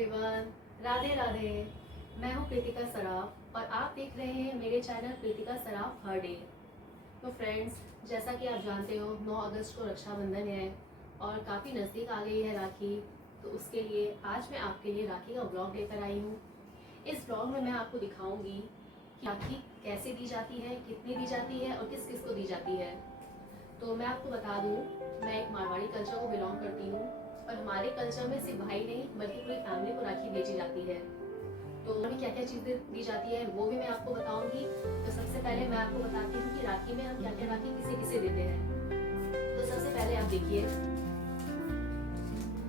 Everyone, Radhe Radhe. मैं हूँ प्रीतिका सराफ और आप देख रहे हैं मेरे चैनल प्रीतिका सराफ हर डे। तो फ्रेंड्स, जैसा कि आप जानते हो 9 अगस्त को रक्षाबंधन है और काफ़ी नज़दीक आ गई है राखी। तो उसके लिए आज मैं आपके लिए राखी का ब्लॉग लेकर आई हूँ। इस ब्लॉग में मैं आपको दिखाऊंगी कि राखी कैसे दी जाती है, कितनी दी जाती है और किस किस को दी जाती है। तो मैं आपको बता दूँ, मैं एक मारवाड़ी कल्चर को बिलोंग करती हूँ और हमारे कल्चर में सिर्फ भाई नहीं बल्कि पूरी फैमिली को राखी भेजी जाती है। तो अभी क्या क्या चीज़ें दी जाती है वो भी मैं आपको बताऊंगी। तो सबसे पहले मैं आपको बताती हूँ कि राखी में हम क्या क्या राखी किसे किसे देते हैं। तो सबसे पहले आप देखिए,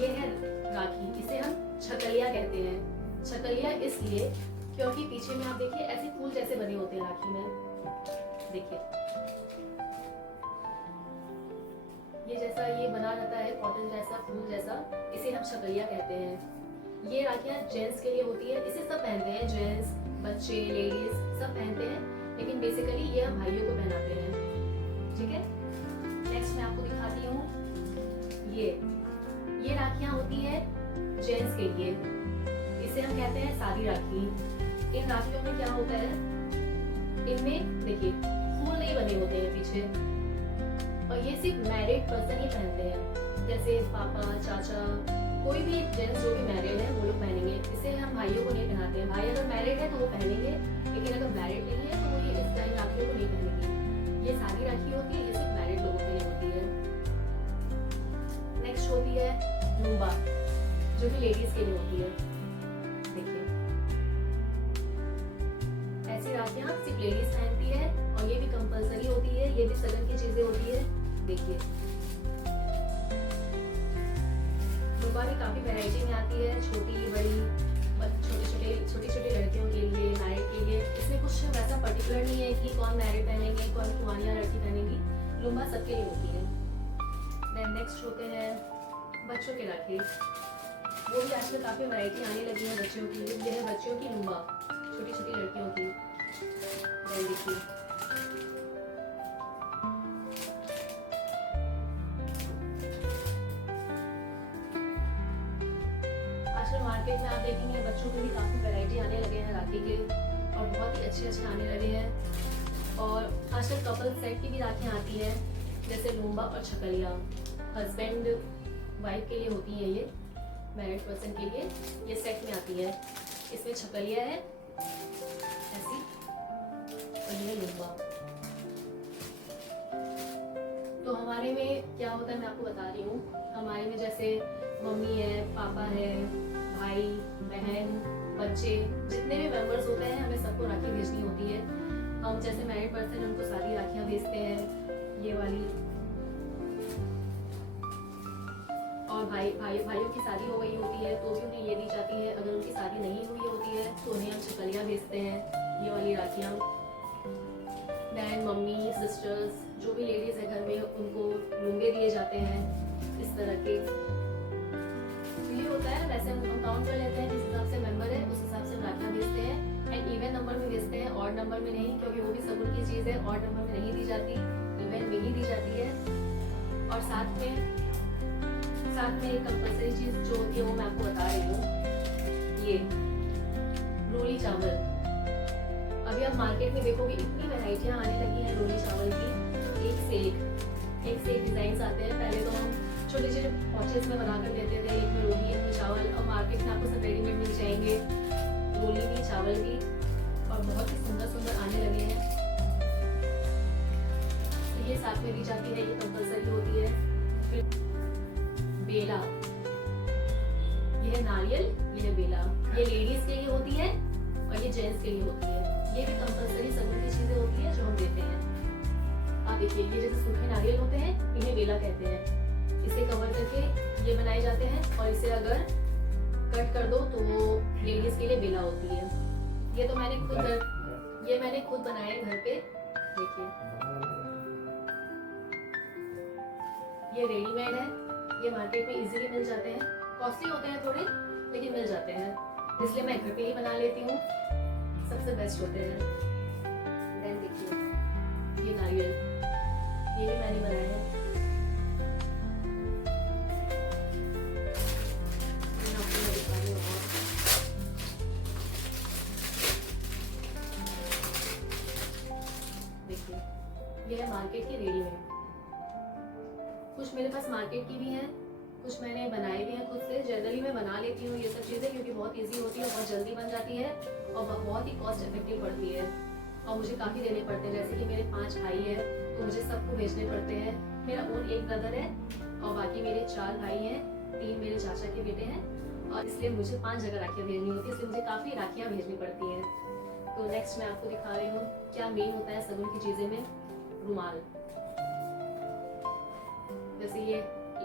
ये है राखी, इसे हम छकलिया कहते हैं। छकलिया इसलिए क्योंकि पीछे में आप देखिए ऐसे फूल जैसे बने होते हैं राखी में। देखिए ये जैसा ये बना रहता है कॉटन जैसा, फूल जैसा, इसे हम छकलिया कहते हैं। ये राखियाँ जेंट्स के लिए होती है, इसे सब पहनते हैं, जेंट्स, बच्चे, लेडीज सब पहनते हैं, लेकिन बेसिकली ये हम भाइयों को पहनाते हैं। ठीक है, नेक्स्ट मैं आपको दिखाती हूँ, ये राखियाँ होती है जेंट्स के लिए, इसे हम कहते हैं सादी राखी। इन राखियों में क्या होता है, इनमें देखिए फूल नहीं बने होते हैं पीछे, और ये सिर्फ मैरिड पर्सन ही पहनते हैं, जैसे पापा, चाचा, कोई भी जेंट्स जो भी मैरिड है वो लोग पहनेंगे। इसे हम भाइयों को नहीं पहनाते हैं। भाई अगर मैरिड है तो वो पहनेंगे, लेकिन अगर मैरिड नहीं है तो वो ये इस टाइम राखियों को नहीं पहनेंगे। ये सादी राखी होती है, ये सिर्फ मैरिड लोगों के लिए होती है। नेक्स्ट होती है लुम्बा, जो कि लेडीज के लिए होती है। देखिए ऐसी राखियाँ सिर्फ लेडीज पहनती है और ये भी कंपलसरी होती है, ये भी सगन की चीजें होती है। देखिए लुम्बा भी काफी वैरायटी में आती है, छोटी बड़ी, छोटी छोटी लड़कियों के लिए, मैरिड के लिए। इसमें कुछ वैसा पर्टिकुलर नहीं है कि कौन मैरिड पहनेंगे, कौन कुंवारियां लड़की पहनेंगी। लुम्बा सबके लिए होती है। देन नेक्स्ट होते हैं बच्चों के राखी, वो भी आजकल काफी वैरायटी आने लगी है बच्चों की। ये है बच्चों की लुम्बा, छोटी छोटी लड़कियों की। देखिए आजकल मार्केट में आप देखेंगे बच्चों के भी काफी वैरायटी आने लगे हैं राखी के, और बहुत ही अच्छे अच्छे आने लगे हैं। और आजकल कपल सेट की भी राखियाँ आती हैं, जैसे लुम्बा और छकलिया। हस्बैंड वाइफ के लिए होती है, ये मैरिड पर्सन के लिए ये सेट में आती है। इसमें छकलिया है ऐसी, और ये लुम्बा। तो हमारे में क्या होता है मैं आपको बता रही हूँ। हमारे में जैसे मम्मी है, पापा है, भाई, बहन, बच्चे, जितने भी मेंबर्स होते हैं हमें सबको राखी भेजनी होती है। हम जैसे मैरिड पर्सन उनको सारी राखियाँ भेजते हैं, ये वाली। और भाइयों की शादी हो गई होती है तो भी उन्हें ये दी जाती है। अगर उनकी शादी नहीं हुई होती है तो उन्हें हम छकलिया भेजते हैं, ये वाली राखियाँ। दैन मम्मी, सिस्टर्स, जो भी लेडीज है घर में, उनको लुंगे दिए जाते हैं इस तरह के। तो ये होता है, वैसे हम काउंट कर लेते हैं जिस हिसाब से मेंबर है उस हिसाब से हम राखियाँ भेजते हैं। एंड इवन नंबर में भेजते हैं, ऑड नंबर में नहीं, क्योंकि वो भी सब्र की चीज़ है। ऑड नंबर में नहीं दी जाती, इवन में ही दी जाती है। और साथ में एक कंपल्सरी चीज जो होती है वो मैं आपको बता रही हूँ, ये रोली चावल। अभी आप मार्केट में देखोगे इतनी वैरायटियाँ आने लगी हैं रोली चावल की, एक से एक डिजाइन आते हैं। पहले तो हम छोटे छोटे पॉचेस में बना कर देते थे, एक में रोली, एक में चावल। और मार्केट में आपको सब रेडीमेड मिल जाएंगे, रोली भी, चावल भी, और बहुत ही सुंदर सुंदर आने लगे हैं। तो ये साथ में दी जाती है, ये कंपल्सरी होती है। फिर बेला, ये है नारियल, ये है बेला। ये लेडीज के लिए होती है और ये जेंट्स के लिए होती है। ये भी कंपल्सरी सगुन की चीजें होती है जो हम देते हैं। आप देखिए, ये जैसे सूखे नारियल होते हैं, इन्हें बेला कहते हैं। इसे कवर करके ये बनाए जाते हैं, और इसे अगर कट कर दो तो वो लेडीज के लिए बेला होती है। ये तो मैंने खुद बनाया घर पे। देखिए ये रेडीमेड है, ये मार्केट में इजीली मिल जाते हैं। कॉस्टली होते हैं थोड़े, लेकिन मिल जाते हैं, इसलिए मैं घर पे ही बना लेती हूँ, सबसे बेस्ट होते हैं। देन देखिए ये नारियल, ये भी मैंने बनाया है। मैं आपको दिखा रही हूँ। कुछ मेरे पास मार्केट की भी हैं, कुछ मैंने बनाए भी हैं खुद से। जनरली मैं बना लेती हूँ ये सब चीज़ें क्योंकि बहुत इजी होती है, बहुत जल्दी बन जाती है और बहुत ही कॉस्ट इफेक्टिव पड़ती है और मुझे काफ़ी देने पड़ते हैं। जैसे कि मेरे 5 भाई हैं तो मुझे सबको भेजने पड़ते हैं। मेरा ओन एक ब्रदर है और बाकी मेरे 4 भाई हैं, 3 मेरे चाचा के बेटे हैं और इसलिए मुझे 5 जगह राखियाँ भेजनी होती है, इसलिए मुझे काफ़ी राखियाँ भेजनी पड़ती हैं। तो नेक्स्ट मैं आपको दिखा रही हूँ क्या मेन होता है सगुन की चीज़ें में। रुमाल, जैसे ये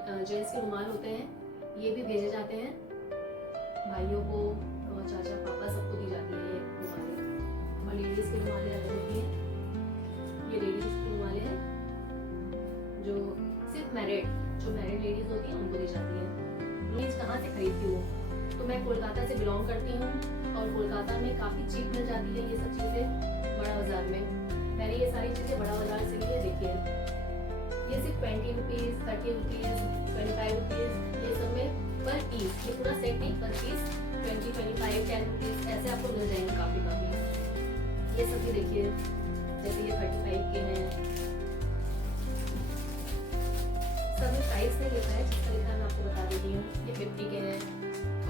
जेंट्स के रुमाल होते हैं, ये भी भेजे जाते हैं भाइयों को, चाचा पापा सबको दी जाती है ये रुमालें। और लेडीज़ के रुमालें अलग होती हैं, ये लेडीज़ के रुमालें हैं जो सिर्फ जो मैरिड लेडीज़ होती हैं उनको दी जाती है। लेडीज़ कहाँ से खरीदती हूँ, तो मैं कोलकाता से बिलोंग करती हूँ और कोलकाता में काफ़ी चीप मिल जाती है ये सब चीज़ें बड़ा बाज़ार में। मैंने ये सारी चीज़ें बड़ा बाज़ार से ली है। देखिए ये सिर्फ 20 रुपीज़, 30 रुपीज़, 25 रुपीज़, ये सब में पर पीस, ये पूरा सेट नहीं पर पीस 20, 25, 10 रुपीज़ ऐसे आपको मिल जाएंगे काफ़ी। ये सब भी देखिए, जैसे ये 35 के हैं, सब में प्राइस नहीं लिखा है, जिसका लिखा है मैं आपको बता देती हूँ। ये 50 के हैं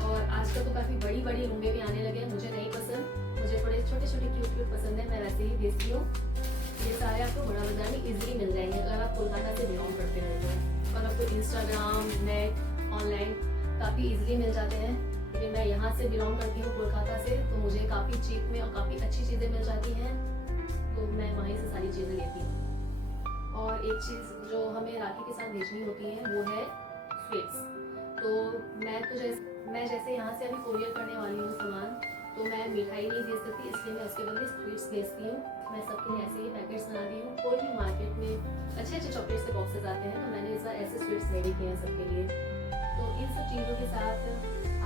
और आजकल तो काफ़ी बड़ी बड़ी रूमें भी आने लगे हैं, मुझे नहीं पसंद, मुझे थोड़े छोटे छोटे क्यूट पसंद है, मैं वैसे ही भेजती हूँ। ये सारे आपको बड़ा बाजार में इजीली मिल जाएंगे अगर आप कोलकाता से बिलोंग करते हो तो। और आपको इंस्टाग्राम, नेट, ऑनलाइन काफ़ी इजीली मिल जाते हैं। लेकिन मैं यहाँ से बिलोंग करती हूँ कोलकाता से, तो मुझे काफ़ी चीप में और काफ़ी अच्छी चीज़ें मिल जाती हैं, तो मैं वहीं से सारी चीज़ें लेती हूँ। और एक चीज़ जो हमें राखी के साथ भेजनी होती है वो है स्वीट्स। तो मैं जैसे यहाँ से अभी कोरियर करने वाली हूँ सामान, तो मैं मिठाई नहीं भेज सकती, इसलिए मैं उसके बदले स्वीट्स भेजती हूँ। मैं सबके लिए ऐसे ही पैकेट्स बनाती हूँ। कोई भी मार्केट में अच्छे अच्छे चॉकलेट्स के बॉक्सेस आते हैं, तो मैंने इस बार ऐसे स्वीट्स रेडी किए हैं सबके लिए। तो इन सब चीज़ों के साथ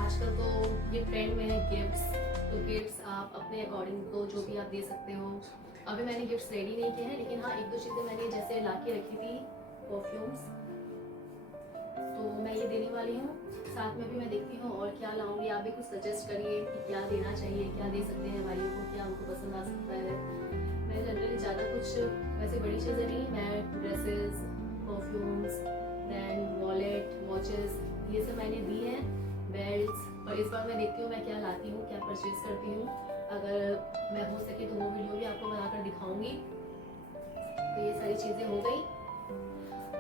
आजकल तो ये ट्रेंड में है गिफ्ट्स, तो गिफ्ट्स आप अपने अकॉर्डिंग तो जो भी आप दे सकते हो। अभी मैंने गिफ्ट्स रेडी नहीं किए हैं, लेकिन हाँ 1-2 चीज़ें मैंने जैसे ला के रखी थी, परफ्यूम्स, तो मैं ये देने वाली हूँ। साथ में भी मैं देखती हूँ और क्या लाऊंगी, आप भी कुछ सजेस्ट करिए कि क्या देना चाहिए, क्या दे सकते हैं भाइयों को, क्या उनको पसंद आ सकता है। मैं जनरली ज़्यादा कुछ वैसे बड़ी चीज़ें नहीं, मैं dresses, perfumes, then wallet, watches, ये सब मैंने दी हैं, बेल्ट्स। और इस बार मैं देखती हूँ मैं क्या लाती हूँ, क्या परचेज करती हूँ। अगर मैं हो सके तो वो वीडियो भी आपको बनाकर दिखाऊंगी। तो ये सारी चीज़ें हो गई।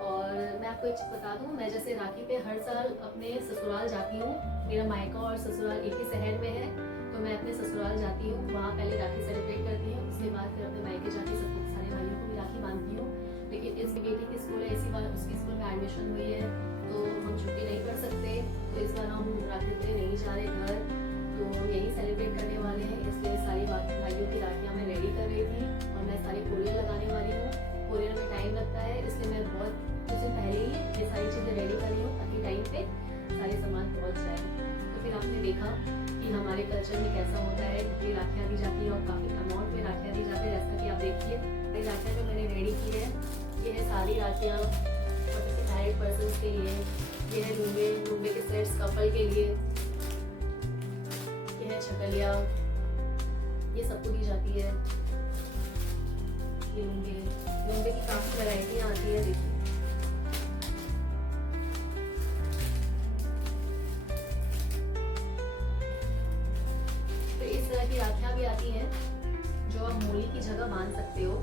और मैं आपको एक चीज़ बता दूँ, मैं जैसे राखी पे हर साल अपने ससुराल जाती हूँ। मेरा मायका और ससुराल एक ही शहर में है, तो मैं अपने ससुराल जाती हूँ, वहाँ पहले राखी सेलिब्रेट करती हूँ, उसके बाद फिर अपने मायके जाके सब सारे भाइयों को भी राखी बांधती हूँ। लेकिन इस बेटी की स्कूल है, इसी बार उसकी स्कूल में एडमिशन हुई है, तो हम छुट्टी नहीं कर सकते, तो इस बार हम राखी पे नहीं जा रहे घर, तो हम यही सेलिब्रेट करने वाले हैं। इसलिए सारी भाइयों की राखियाँ मैं रेडी कर रही थी और मैं सारी कोरियर लगाने वाली हूँ। कोरियर में टाइम लगता है, इसलिए मैं बहुत कुछ दिन पहले ही ये सारी चीज़ें रेडी कर रही हूँ ताकि टाइम पे सारे सामान पहुँच जाए। तो फिर आपने देखा कि हमारे कल्चर में कैसा होता है कि राखियाँ दी जाती है और काफ़ी अमाउंट में राखियाँ दी जाती है। जैसा कि आप देखिए ये राखियाँ जो मैंने रेडी की है, ये है सारी राखियाँ मैरिड पर्सन के लिए, ये है लुंबे के सेट्स कपल के लिए, ये है छकलिया, ये सबको दी जाती है। ये लुंबे की काफ़ी वैरायटियाँ आती है, देखिए। तो इस तरह की राखियाँ भी आती हैं जो आप मूली की जगह बांध सकते हो।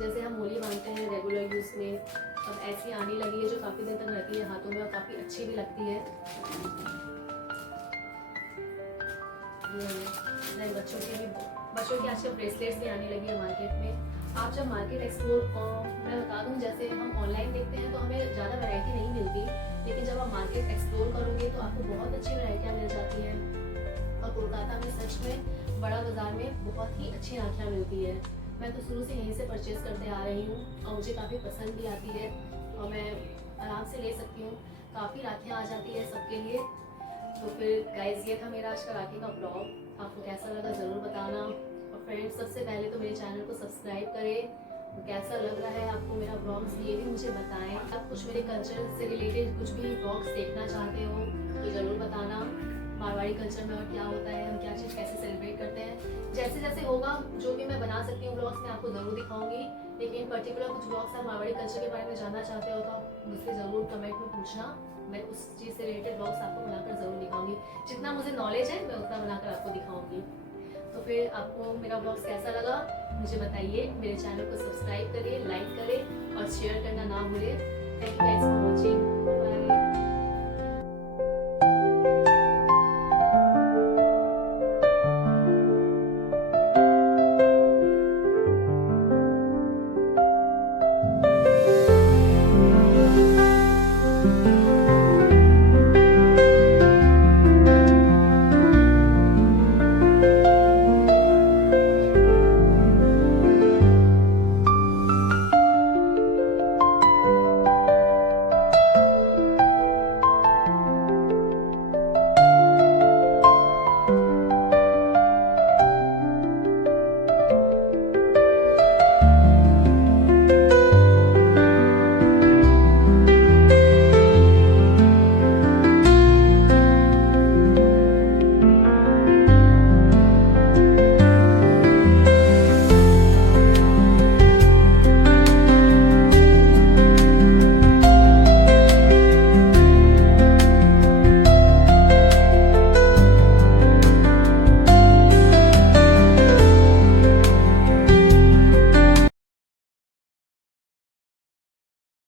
जैसे हम मूली बांधते हैं रेगुलर यूज में, अब ऐसी आने लगी है जो काफ़ी दिन तक रहती है हाथों में और काफ़ी अच्छी भी लगती है। बच्चों की आजकल ब्रेसलेट्स भी आने लगी है मार्केट में। आप जब मार्केट एक्सप्लोर, मैं बता दूं, जैसे हम ऑनलाइन देखते हैं तो हमें ज़्यादा वैरायटी नहीं मिलती, लेकिन जब आप मार्केट एक्सप्लोर करोगे तो आपको बहुत अच्छी वैरायटियाँ मिल जाती हैं। और कोलकाता में सच में बड़ा बाज़ार में बहुत ही अच्छी राखियाँ मिलती है। मैं तो शुरू से यहीं से परचेज़ करते आ रही हूँ और मुझे काफ़ी पसंद भी आती है और मैं आराम से ले सकती हूँ। काफ़ी राखियाँ आ जाती है सबके लिए। तो फिर गाइस, ये था मेरा आज का राखी का ब्लॉग। आपको कैसा लगा ज़रूर बताना। और फ्रेंड्स, सबसे पहले तो मेरे चैनल को सब्सक्राइब करें। तो कैसा लग रहा है आपको मेरा ब्लॉग्स, ये भी मुझे बताएं। आप कुछ मेरे कल्चर से रिलेटेड कुछ भी ब्लॉग्स देखना चाहते हो तो ज़रूर बताना। मारवाड़ी कल्चर में और क्या होता है, हम क्या चीज़ कैसे सेलिब्रेट करते हैं, जैसे जैसे होगा जो भी मैं बना सकती हूँ ब्लॉग्स में आपको ज़रूर दिखाऊंगी। लेकिन पर्टिकुलर कुछ ब्लॉग्स आप मारवाड़ी कल्चर के बारे में जानना चाहते हो तो आप मुझसे ज़रूर कमेंट में पूछना, मैं उस चीज़ से रिलेटेड ब्लॉग्स आपको बनाकर ज़रूर दिखाऊंगी। जितना मुझे नॉलेज है मैं उतना बनाकर आपको दिखाऊंगी। तो फिर आपको मेरा ब्लॉग्स कैसा लगा मुझे बताइए। मेरे चैनल को सब्सक्राइब करिए, लाइक करें और शेयर करना ना भूलें। Thank you guys.